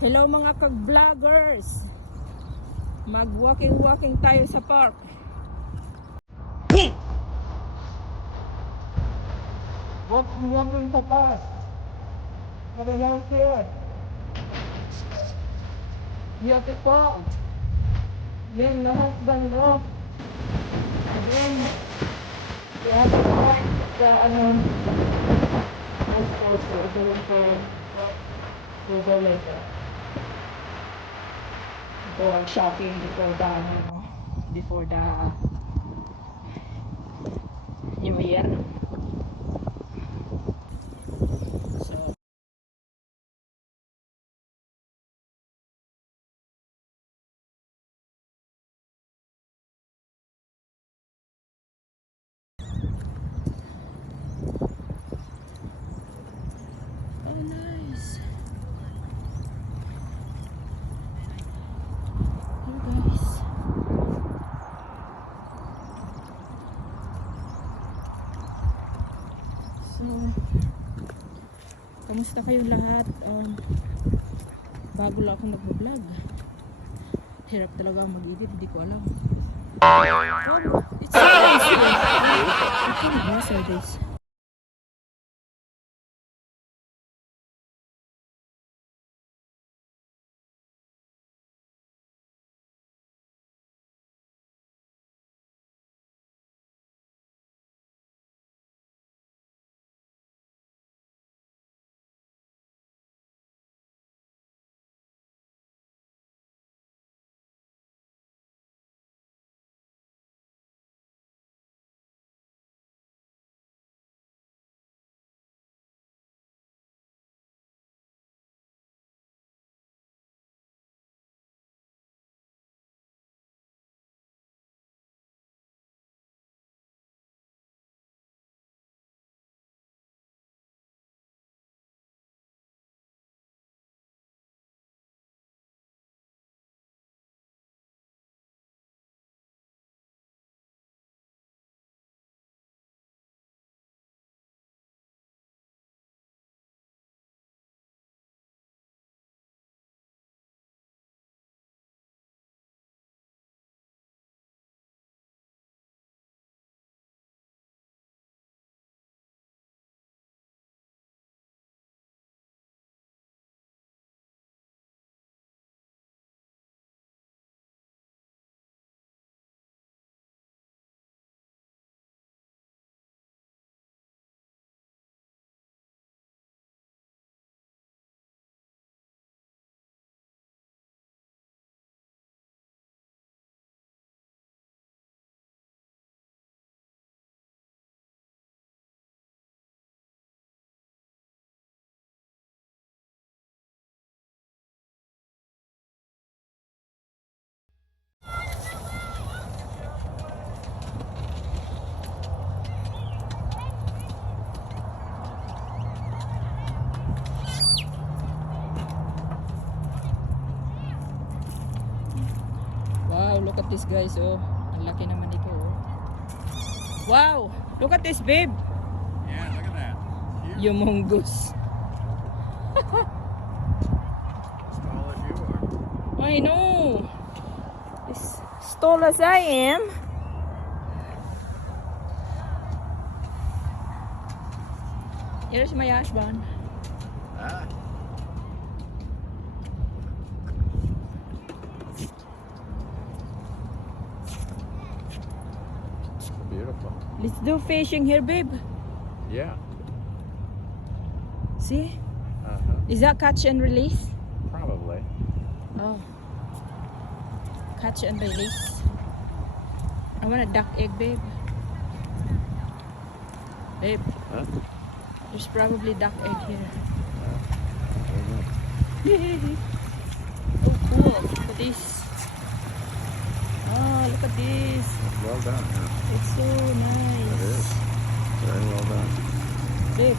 Hello mga kag-vloggers. Mag-walking tayo sa park. Walking sa park. Magandang here. Beautiful. Then lahat bando. Then we have to park sa we'll go later. Go shopping before the New Year. So oh nice. Here guys. So kamusta kayong lahat? Bago lang akong nagbo-vlog. Hirap talaga ang mag-edit, hindi ko alam. It's so nice here. What kind of grass are these? Wow, look at this guys, oh. Ang laki naman ito, oh. Wow, look at this, babe. Yeah, look at that. Humongous. As tall as you are. I know. As tall as I am. Here's my husband. Ah. Beautiful. Let's do fishing here, babe. Yeah. See? Uh-huh. Is that catch and release? Probably. Oh. Catch and release. I want a duck egg, babe. Babe, Huh? there's probably duck egg here. Oh, cool. Look at this. Oh, look at this. Well done. Huh? It's so nice. It is. Very well done. Babe,